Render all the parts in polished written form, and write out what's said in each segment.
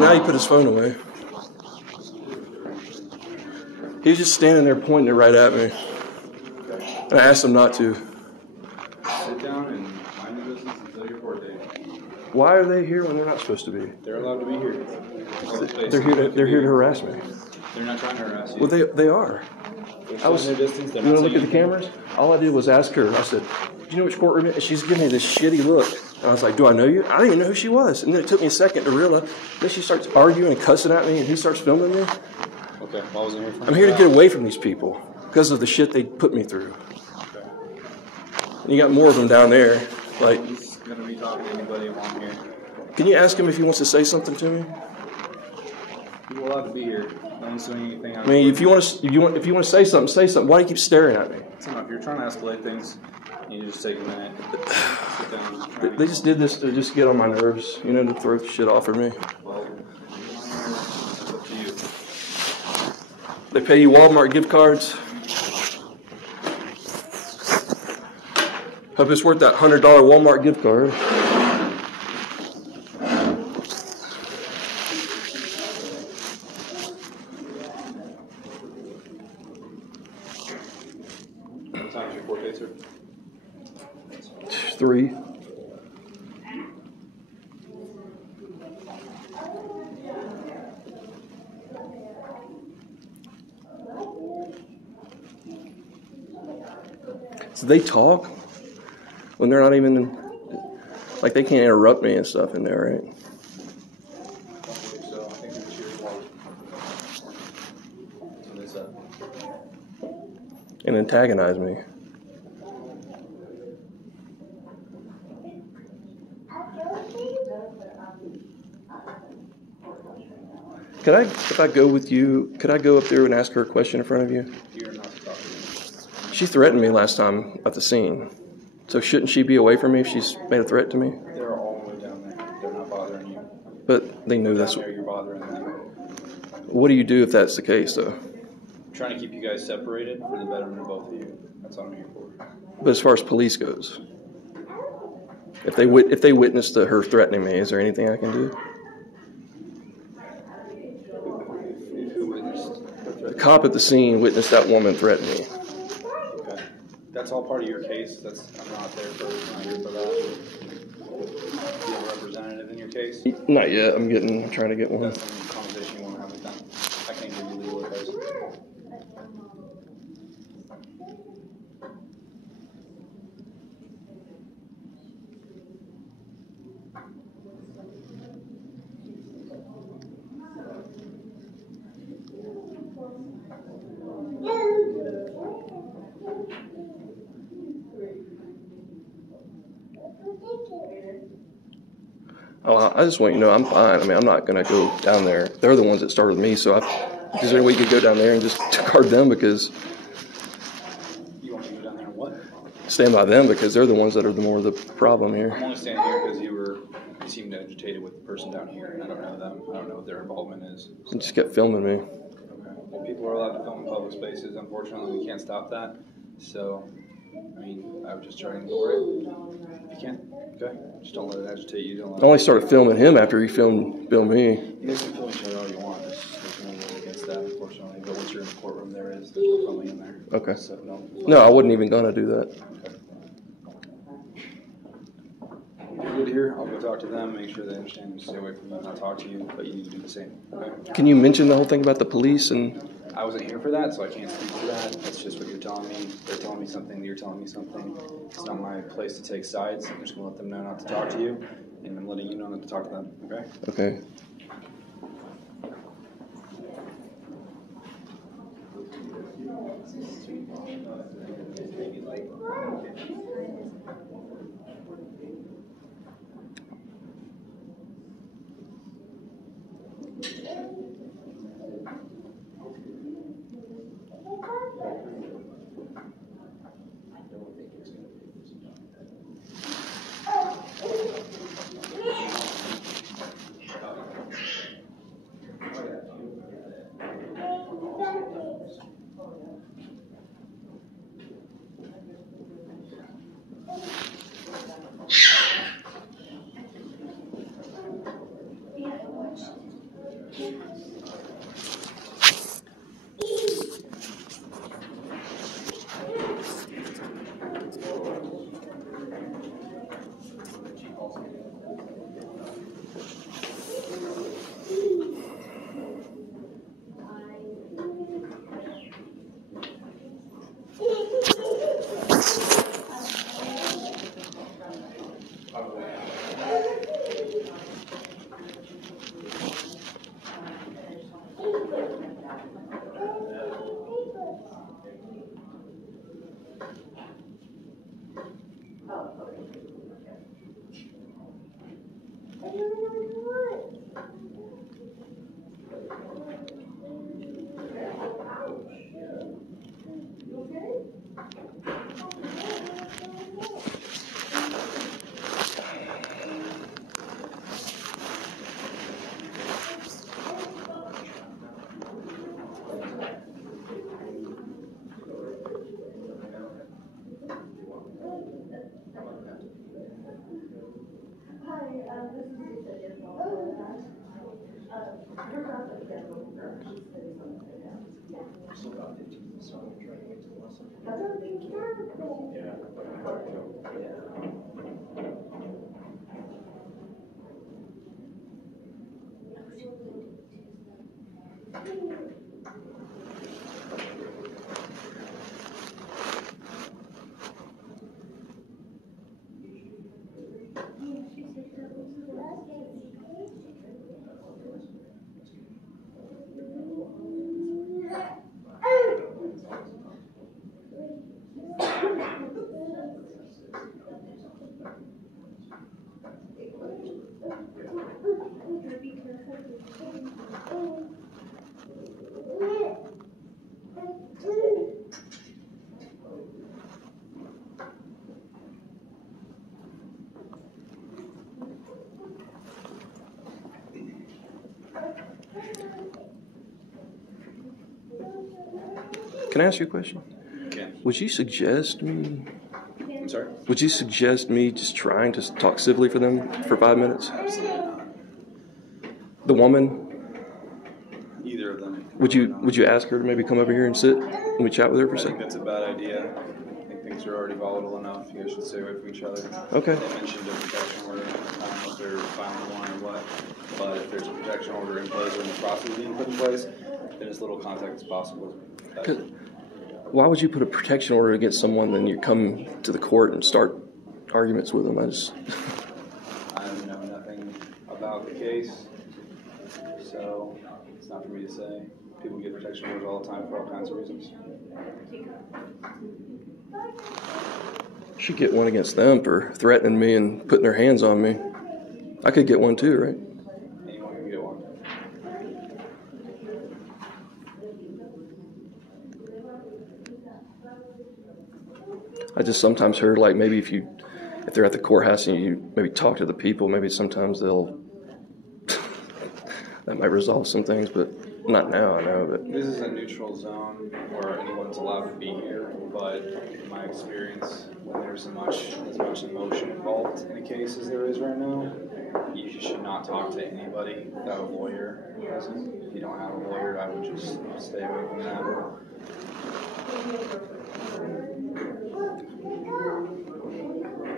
now he put his phone away. He was just standing there pointing it right at me. And I asked him not to. Sit down and mind your business until your court date. Why are they here when they're not supposed to be? They're allowed to be here. They're here to harass me. They're not trying to harass you. Well, they are. I was their distance. You want to look at the cameras? All I did was ask her. I said, "Do you know which courtroom it is?" She's giving me this shitty look. And I was like, "Do I know you?" I didn't even know who she was. And then it took me a second to realize. Then she starts arguing and cussing at me, and he starts filming me. Okay, why wasn't here for I'm here to get away from these people because of the shit they put me through. Okay. And you got more of them down there. Like, he's gonna be talking to anybody along here. Can you ask him if he wants to say something to me? You're allowed to be here. No one's doing anything. I mean, if you want to say something, say something. Why do you keep staring at me? It's enough. You're trying to escalate things. You just take a minute. Sit down. They just did this to just get on my nerves, you know, to throw shit off of me. Well, it's up to you. They pay you Walmart gift cards. Hope it's worth that $100 Walmart gift card. What time is your court date, sir? 3. So they talk when they're not even, like, they can't interrupt me and stuff in there, right? So I think it's your wallet. On this side. And antagonize me. Could I, if I go with you, could I go up there and ask her a question in front of you? You're not to talk to me. She threatened me last time at the scene. So shouldn't she be away from me if she's made a threat to me? They're all the way down there. They're not bothering you. But they knew that's Down there, you're bothering them. What do you do if that's the case, though? I'm trying to keep you guys separated for the betterment of both of you. That's what I'm here for. But as far as police goes, if they witnessed her threatening me, is there anything I can do? Who witnessed the threat? The cop at the scene witnessed that woman threaten me. Okay. That's all part of your case. I'm not there for, I'm not here for that. Do you have a representative in your case? Not yet. I'm trying to get one. That's the conversation you want to have with them. I can't give you legal advice. Oh, I just want you to know I'm fine. I mean, I'm not going to go down there. They're the ones that started me, so is there any way you could go down there and just guard them because... You want me to go down there and what? Stand by them because they're the ones that are the more of the problem here. I'm only standing here because you seemed agitated with the person down here, and I don't know them. I don't know what their involvement is. So. They just kept filming me. Okay. Well, people are allowed to film in public spaces. Unfortunately, we can't stop that. So, I mean, I would just try and ignore it. If you can, okay? Just don't let it agitate you. Don't let I only started filming him after he filmed me. You guys can film each other all you want. There's no rule against that, unfortunately. But once you're in the courtroom, there's no filming in there. Okay. So, No, I wasn't even going to do that. Okay. You're good here. I'll go talk to them, make sure they understand and stay away from them, not talk to you, but you need to do the same. Okay? Can you mention the whole thing about the police and... I wasn't here for that, so I can't speak to that. That's just what you're telling me. They're telling me something, you're telling me something. It's not my place to take sides. I'm just going to let them know not to talk to you, and I'm letting you know not to talk to them, okay? Okay. Can I ask you a question? Okay. Would you suggest me? I'm sorry? Would you suggest me just trying to talk civilly for them for 5 minutes? Absolutely not. The woman? Either of them. Would you ask her to maybe come over here and sit and we chat with her for a I think second? that's a bad idea. I think things are already volatile enough. You guys should stay away from each other. Okay. They mentioned a protection order. I don't know if they're filing one or what, but if there's a protection order in place or in the process of being put in place, then as little contact as possible. Why would you put a protection order against someone then you come to the court and start arguments with them? I know nothing about the case, so it's not for me to say. People get protection orders all the time for all kinds of reasons. Should get one against them for threatening me and putting their hands on me. I could get one too, right? Anyone can get one. I just sometimes heard like maybe if they're at the courthouse and you maybe talk to the people, maybe sometimes they'll that might resolve some things, but not now, I know. But This is a neutral zone where anyone's allowed to be here, but in my experience, when there's as much emotion involved in a case as there is right now, you should not talk to anybody without a lawyer present. If you don't have a lawyer, I would just stay away from that.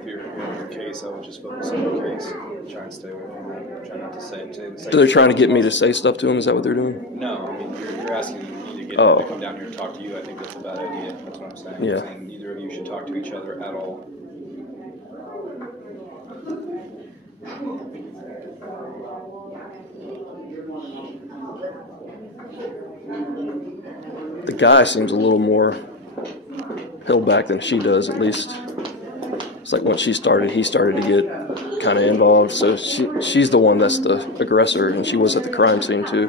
If you're in your case, I would just focus on your case. Try and stay away from that. Try not to say so they're trying to get me to say stuff to them? Is that what they're doing? No, I mean, you're asking me to get them to come down here and talk to you. I think that's a bad idea. That's what I'm saying. Yeah. I'm saying neither of you should talk to each other at all. The guy seems a little more held back than she does, at least. It's like once he started to get kind of involved. So she's the one that's the aggressor, and she was at the crime scene too.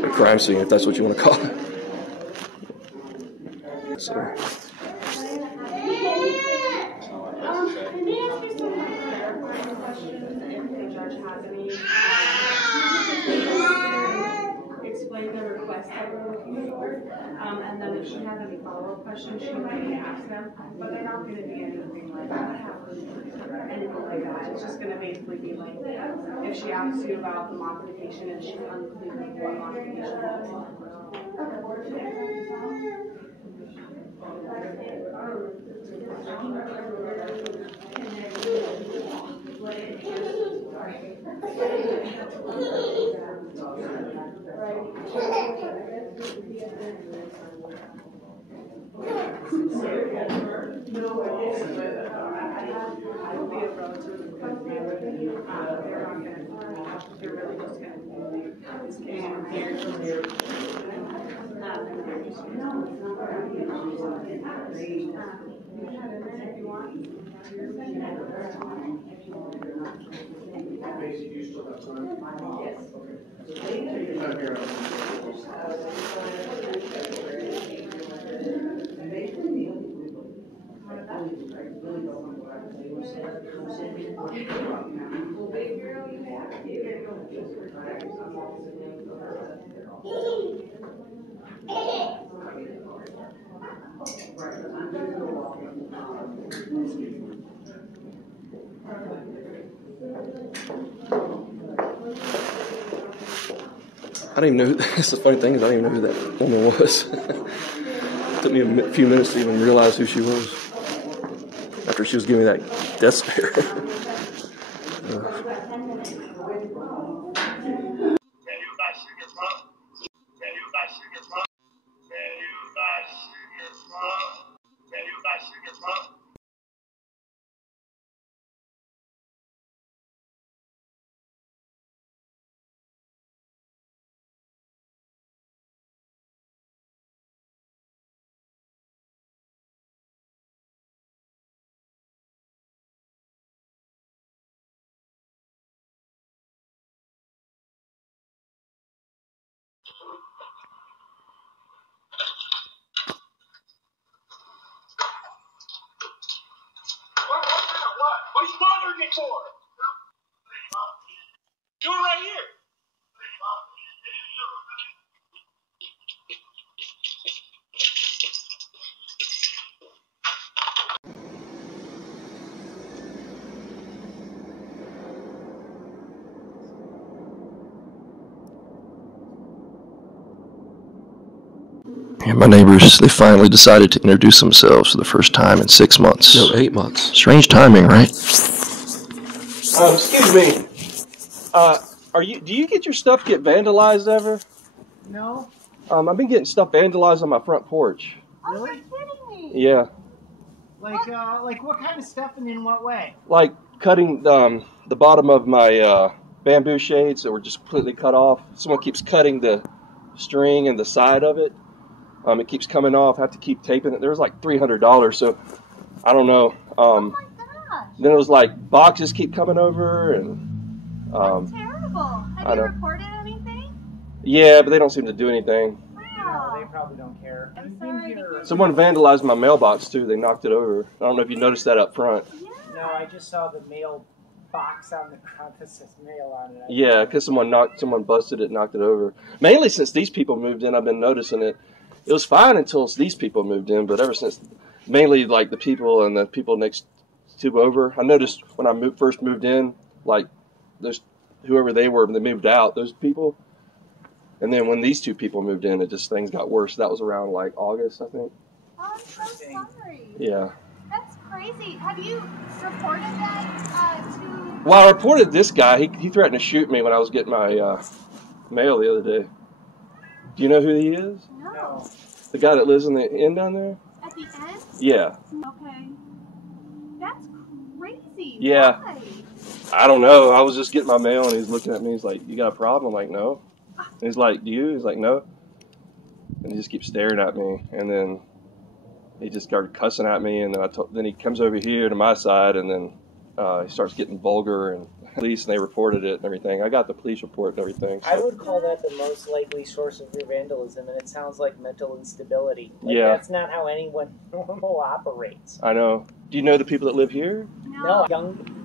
The crime scene, if that's what you want to call it. So. Explain the request that we're looking for, and then if she has any follow-up questions, she might ask them, but they're not going to be anything like anything like that. It's just going to basically be like, if she asks you about the modification and she's unclear what modification I didn't even know. That's the funny thing is I didn't even know who that woman was. It took me a few minutes to even realize who she was after she was giving me that death stare. What are you bothering me for? Do it right here. Yeah, my neighbors, they finally decided to introduce themselves for the first time in 6 months. No, 8 months. Strange timing, right? Excuse me. Do you get your stuff get vandalized ever? No. I've been getting stuff vandalized on my front porch. Really? You're kidding me. Yeah. Like what kind of stuff and in what way? Like cutting the bottom of my bamboo shades that were just completely cut off. Someone keeps cutting the string and the side of it. It keeps coming off. I have to keep taping it. There was like $300, so I don't know. Oh my gosh. Then it was like boxes keep coming over, and That's terrible. Have you reported anything? yeah, but they don't seem to do anything. Wow. No, they probably don't care. I'm sorry to hear Someone vandalized my mailbox too. They knocked it over. I don't know if you noticed that up front. Yeah. No, I just saw the mail box on the front that says mail on it. Yeah, because someone busted it, knocked it over. Mainly since these people moved in, I've been noticing it. It was fine until these people moved in, but ever since, mainly like the people and the people next to over, I noticed when I first moved in, like those whoever they were, they moved out, those people. And then when these two people moved in, things got worse. That was around like August, I think. Oh, I'm so sorry. Yeah. That's crazy. Have you reported that to... Well, I reported this guy. He threatened to shoot me when I was getting my mail the other day. Do you know who he is? No. The guy that lives in the inn down there? At the end? Yeah. Okay. That's crazy. Yeah. Why? I don't know. I was just getting my mail, and he's looking at me. He's like, "You got a problem?" I'm like, "No." And he's like, "Do you?" He's like, "No." And he just keeps staring at me, and then he just started cussing at me, and then he comes over here to my side, and then he starts getting vulgar, and police, and they reported it and everything. I got the police report and everything. So. I would call that the most likely source of your vandalism, and it sounds like mental instability. Yeah. That's not how anyone normal operates. I know. Do you know the people that live here? No.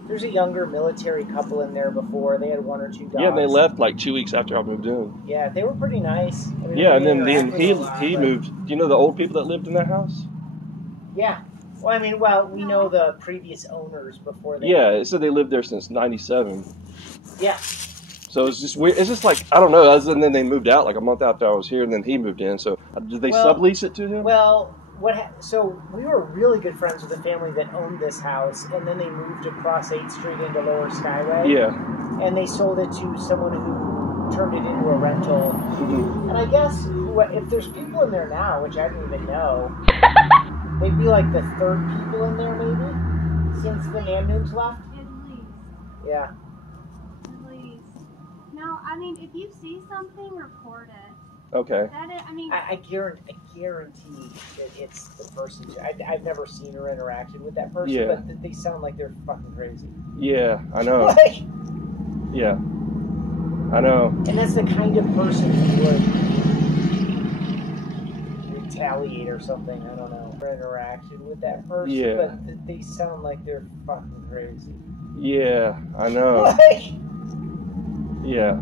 There's a younger military couple in there before. They had 1 or 2 dogs. Yeah, they left like 2 weeks after I moved in. Yeah, they were pretty nice. I mean, Yeah, and then interact he with a lot, moved. Do you know the old people that lived in that house? Yeah. Well, we know the previous owners before they... Yeah, it said they lived there since '97. Yeah. So it's just weird. It's just like, I don't know, other than then they moved out like a month after I was here, and then he moved in. So did they sublease it to him? Well, so we were really good friends with the family that owned this house, and then they moved across 8th Street into Lower Skyway. Yeah. And they sold it to someone who turned it into a rental. Mm-hmm. And I guess if there's people in there now, which I didn't even know, they'd be like the 3rd people in there maybe, since the Namnoons left. At least. Yeah. At least. No, I mean, if you see something, report it. Okay. I guarantee that it's the person. I've never seen her interaction with that person, Yeah. but they sound like they're fucking crazy. Yeah, I know. Like, Yeah. I know. and that's the kind of person who would retaliate or something. I don't know. Her interaction with that person, Yeah. but they sound like they're fucking crazy. Yeah, I know. Like, Yeah.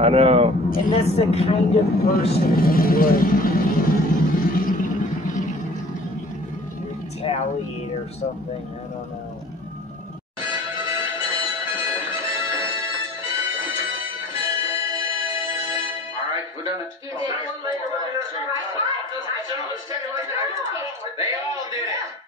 I know. and that's the kind of person who would retaliate or something. I don't know. All right, who done it? You did. They all did it.